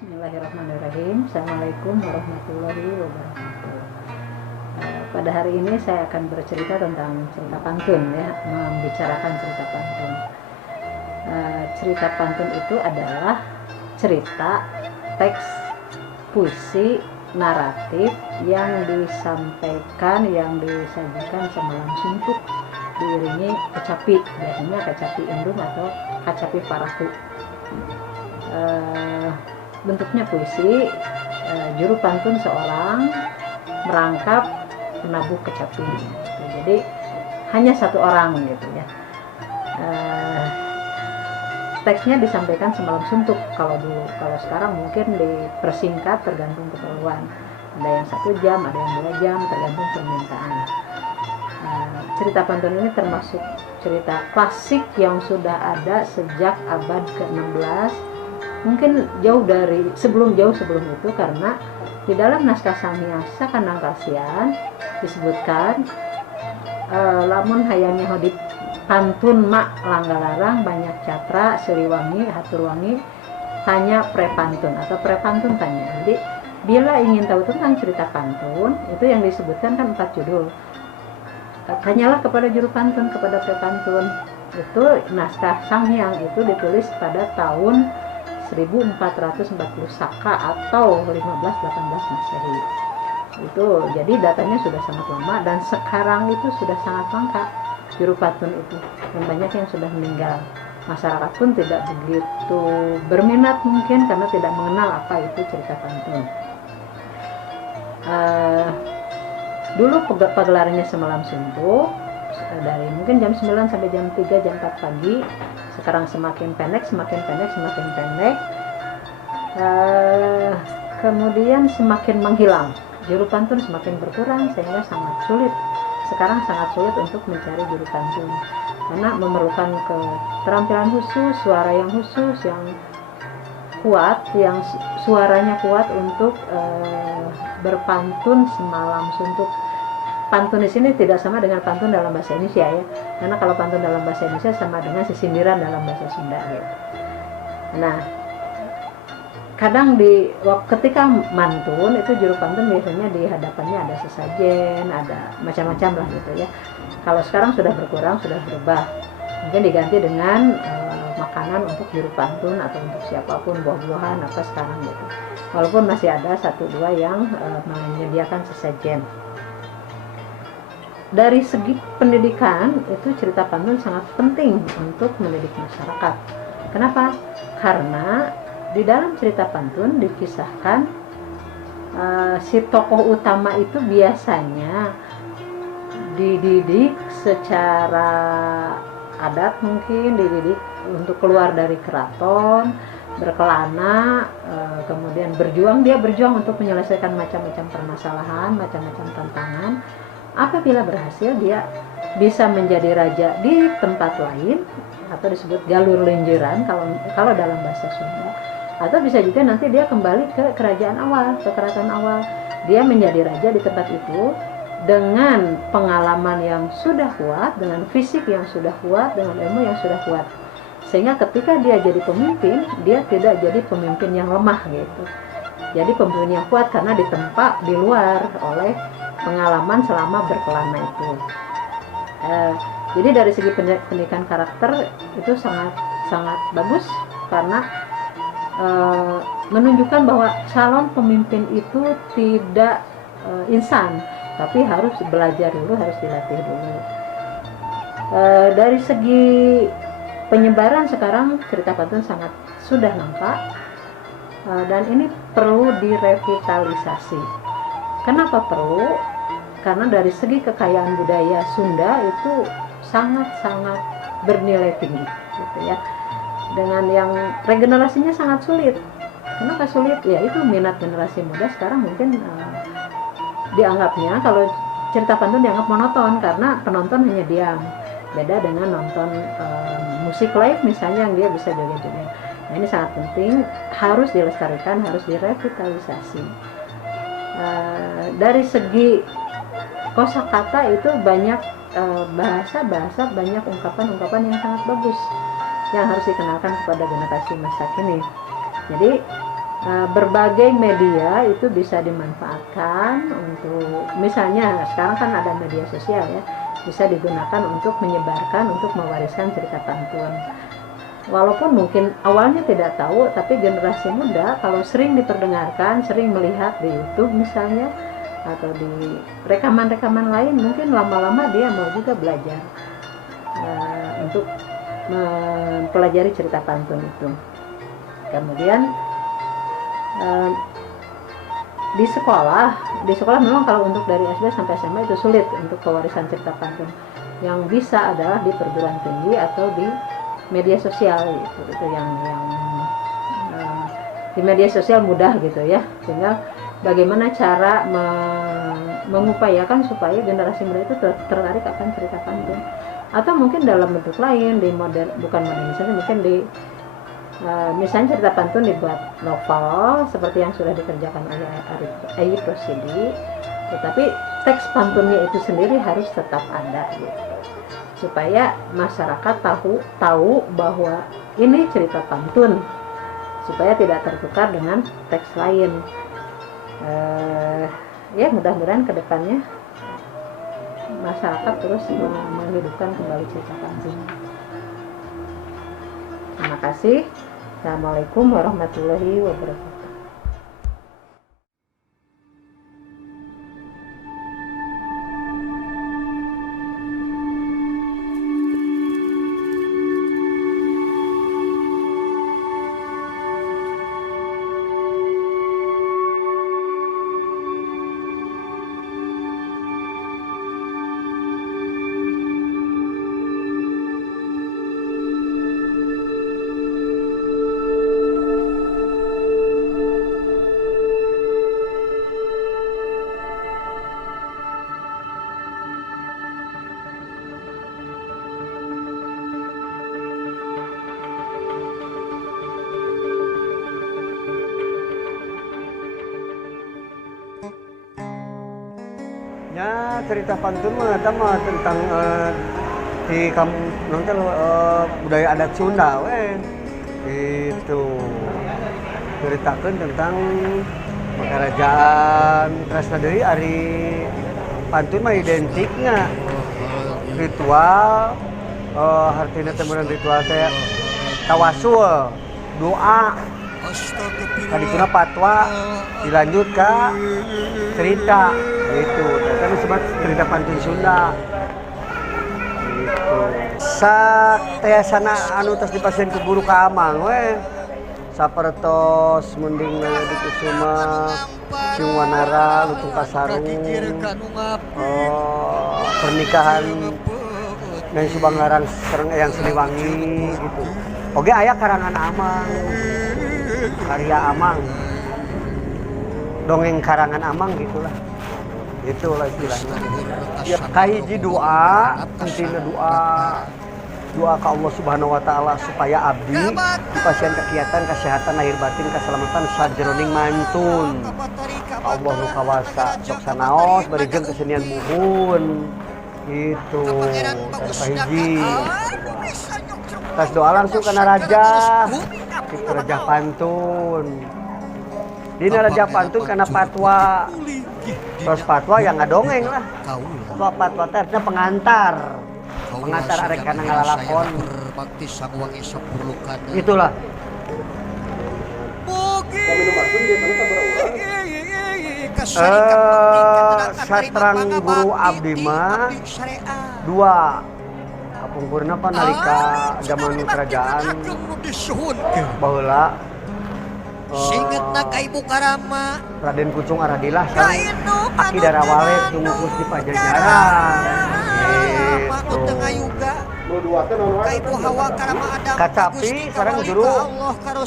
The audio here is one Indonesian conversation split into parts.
Bismillahirrahmanirrahim. Assalamualaikum warahmatullahi wabarakatuh. Pada hari ini saya akan bercerita tentang cerita pantun, ya, membicarakan cerita pantun. Cerita pantun itu adalah cerita, teks, puisi, naratif yang disampaikan, yang disajikan semalam suntuk diiringi kecapi, biasanya kecapi indung atau kecapi parahu. Bentuknya puisi, juru pantun seorang merangkap penabuh kecapi gitu. Jadi hanya satu orang gitu ya. Teksnya disampaikan semalam suntuk kalau dulu. Kalau sekarang mungkin dipersingkat tergantung keperluan. Ada yang 1 jam, ada yang 2 jam, tergantung permintaan. Cerita pantun ini termasuk cerita klasik yang sudah ada sejak abad ke-16, mungkin jauh sebelum itu, karena di dalam naskah Sanghyasa Kandang Kasihan disebutkan lamun hayangnya hodip pantun mak langgalarang banyak catra seliwangi haturwangi tanya prepantun atau prepantun tanya. Jadi bila ingin tahu tentang cerita pantun itu yang disebutkan kan 4 judul. Tanyalah kepada juru pantun, kepada prepantun. Itu naskah Sanghyang itu ditulis pada tahun 1440 Saka atau 1518 Masehi. Itu jadi datanya sudah sangat lama, dan sekarang itu sudah sangat langka juru pantun itu, dan banyak yang sudah meninggal. Masyarakat pun tidak begitu berminat mungkin karena tidak mengenal apa itu cerita pantun. Dulu pagelarannya semalam suntuk dari mungkin jam 9 sampai jam 3, jam 4 pagi. Sekarang semakin pendek. Kemudian semakin menghilang, juru pantun semakin berkurang, sehingga sangat sulit. Sekarang sangat sulit untuk mencari juru pantun karena memerlukan keterampilan khusus, suara yang khusus, yang kuat, yang suaranya kuat untuk berpantun semalam suntuk. Pantun di sini tidak sama dengan pantun dalam bahasa Indonesia ya, karena kalau pantun dalam bahasa Indonesia sama dengan sisindiran dalam bahasa Sunda gitu. Nah, kadang ketika mantun itu juru pantun biasanya di hadapannya ada sesajen, ada macam-macam lah gitu ya. Kalau sekarang sudah berkurang, sudah berubah, mungkin diganti dengan makanan untuk juru pantun atau untuk siapapun, buah-buahan apa sekarang gitu. Walaupun masih ada 1-2 yang menyediakan sesajen. Dari segi pendidikan itu cerita pantun sangat penting untuk mendidik masyarakat. Kenapa? Karena di dalam cerita pantun dikisahkan si tokoh utama itu biasanya dididik secara adat, mungkin dididik untuk keluar dari keraton, berkelana, kemudian dia berjuang untuk menyelesaikan macam-macam permasalahan, macam-macam tantangan. Apabila berhasil, dia bisa menjadi raja di tempat lain atau disebut galur lenjeran kalau dalam bahasa Sunda, atau bisa juga nanti dia kembali ke kerajaan awal, ke keraton awal. Dia menjadi raja di tempat itu dengan pengalaman yang sudah kuat, dengan fisik yang sudah kuat, dengan ilmu yang sudah kuat, sehingga ketika dia jadi pemimpin, dia tidak jadi pemimpin yang lemah gitu. Jadi pemimpin yang kuat karena ditempa di luar oleh pengalaman selama berkelana itu. Jadi dari segi pendidikan karakter itu sangat bagus, karena menunjukkan bahwa calon pemimpin itu tidak instan, tapi harus belajar dulu, harus dilatih dulu. Dari segi penyebaran sekarang cerita pantun sudah langka, dan ini perlu direvitalisasi. Kenapa perlu? Karena dari segi kekayaan budaya Sunda itu sangat bernilai tinggi gitu ya. Dengan yang regenerasinya sangat sulit. Kenapa sulit? Ya itu minat generasi muda sekarang mungkin dianggapnya, kalau cerita pantun dianggap monoton karena penonton hanya diam. Beda dengan nonton musik live misalnya, yang dia bisa joget-joget. Nah, ini sangat penting, harus dilestarikan, harus direvitalisasi. Dari segi kosakata itu banyak bahasa, banyak ungkapan yang sangat bagus yang harus dikenalkan kepada generasi masa kini. Jadi berbagai media itu bisa dimanfaatkan untuk, misalnya sekarang kan ada media sosial ya, bisa digunakan untuk menyebarkan, untuk mewariskan cerita pantun. Walaupun mungkin awalnya tidak tahu, tapi generasi muda kalau sering diperdengarkan, sering melihat di YouTube misalnya, atau di rekaman-rekaman lain, mungkin lama-lama dia mau juga belajar untuk mempelajari cerita pantun itu. Kemudian di sekolah memang kalau untuk dari SD sampai SMA itu sulit untuk pewarisan cerita pantun. Yang bisa adalah di perguruan tinggi atau di media sosial itu yang di media sosial mudah gitu ya. Tinggal bagaimana cara mengupayakan supaya generasi muda itu tertarik akan cerita pantun, atau mungkin dalam bentuk lain, di bukan modernisasi, mungkin di misalnya cerita pantun dibuat novel seperti yang sudah dikerjakan oleh Ayub Rosidi, tetapi teks pantunnya itu sendiri harus tetap ada gitu, supaya masyarakat tahu bahwa ini cerita pantun, supaya tidak tertukar dengan teks lain. Ya mudah-mudahan kedepannya masyarakat terus menghidupkan kembali cerita pantun. Terima kasih. Assalamualaikum warahmatullahi wabarakatuh. Ya, cerita pantun mah tentang di kampung nonton budaya adat Sunda itu ceritakan tentang kerajaan Kresna Dewi. Ari pantun mah identiknya ritual, artinya temuan ritual teh tawasul, doa, kadikuna patwa, dilanjut ke cerita gitu. Kami sebut cerita pantun Sunda gitu. Sateyasana anu tos dipasieun ke guru ka Amang sapertos mending di Kusuma Ciung Wanara Lutung Kasarung, pernikahan dan Subanglarang sareng Eyang Siliwangi gitu. Oge aya karangan Amang, karya Amang, dongeng karangan Amang gitulah. Itulah istilahnya. Ya, kahiji doa, pentingnya doa ke Allah Subhanahu wa taala supaya abdi dipasieun kegiatan kesehatan lahir batin keselamatan sajroning mantun. Allah nu kawasa sok sanaos barejeung kesenian muhun. Gitu. Kahiji. Tas doa langsung kana raja. Itu raja pantun. Dina raja pantun kana patwa. Terus patwa yang ngadongeng lah. Patwa teh pengantar. Pengantar arek kana ngalalakon. Itulah. Satrang guru abdi mah 2. Kapungkurna pan nalika zaman kerajaan baheula. Singetna ka Ibu Karama Raden Kucung Aradilah sareng Aki Darawale tumukus di Pajajaran. Gitu. Ka Ibu Hawa Karama Adam Kacapi sareng juru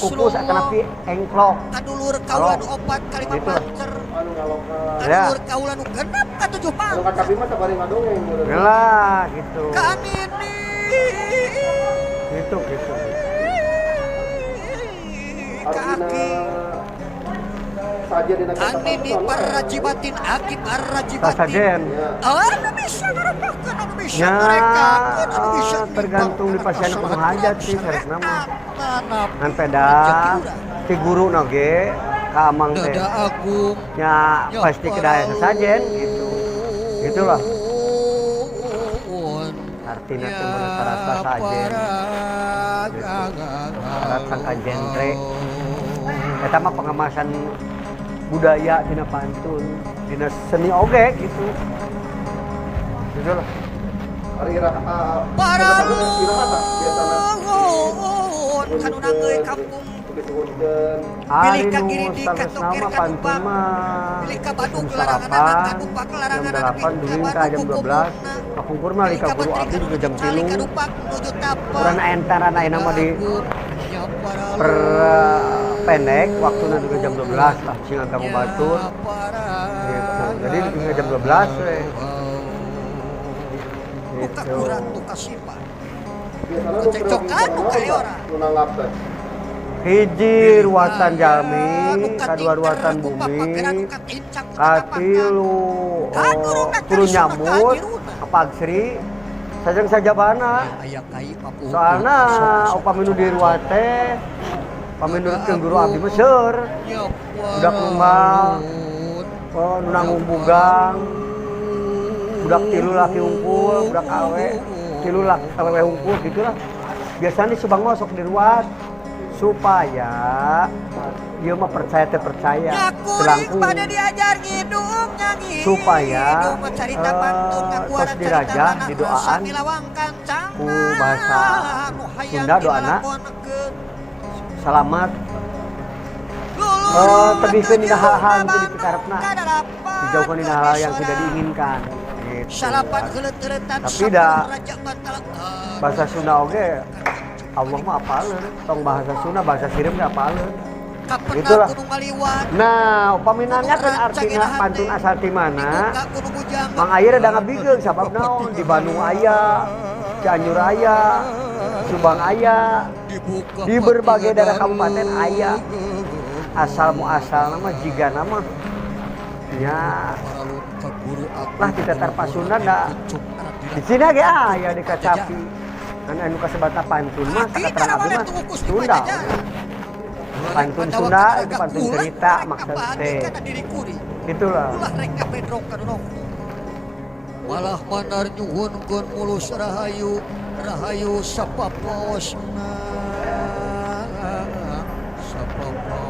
kukus akanapi engklok. Kadulur kaula nu 4 ka 5 pancer. Kadulur kaula nu 6 ka 7 pancer. Anu kacapi mah sabari ngadongeng. Lah gitu. Ka Anini. Gitu. Kaki saja di Anini Parajibatin Aki Parajibatin. Sasajen. Anu bisa ngarapakeun anu bisa Ya, mereka anu bisa tergantung di pasien kudu hajat sih harus nama. sanap ngan peda ti guru nage ka amang teh dada agung nya pasti kedaya sesajen gitu itulah artinya teh mun sarata sajen syarat sangka genre eta mah pengemasan budaya dina pantun dina seni oge gitu itulah Parangon kanunang euy kampung Ari Pilih ka nu giri di sanes katoker nama ka pantun Tumpang. mah Pilih ka Bandung jam larangan salapan, anak kadupak larangan jam anak 8 during ka jam 12 kapungkur mah lika guru abdi juga jam 3 ukuran entaran ayeuna mah di per pendek waktunya juga jam 12 lah singa kamu batur gitu jadi juga jam 12 we Buka gitu kurang buka sifat Cekcokan buka ora hiji ruatan jalmi kadua ruatan bumi katilu turun nyambut kapagsri sajeng sajabana soalna upami nu di ruat teh paminurkeun guru abdi mah seur budak lumbang nu nanggung bugang budak tilu laki unggul budak awe tilu laki awe unggul gitulah biasanya subang masuk di ruat supaya dia mah percaya selangkung supaya tos dirajah didoaan ku bahasa Sunda doana selamat tebihkeun dina hal-hal nu jadi pikarepna dijauhkan dina hal yang tidak diinginkan gitu. Tapi dah bahasa Sunda oge Allah mah apaleun tong bahasa Sunda bahasa Sirem ge apaleun gitulah nah upami nanyakeun artina pantun asal ti mana Mang Ayer da ngabigeuh sabab naon di Bandung aya Cianjur aya Subang aya di berbagai daerah kabupaten aya asal muasal nama jiga nama nya lah kita terpasunda da di sini ge aya di Kacapi kan anu kasebata pantun mah terang abdi mah Sunda pantun Sunda itu pantun cerita maksud teh itulah malah mandar nyuhunkeun mulus rahayu rahayu sapapaosna sapapa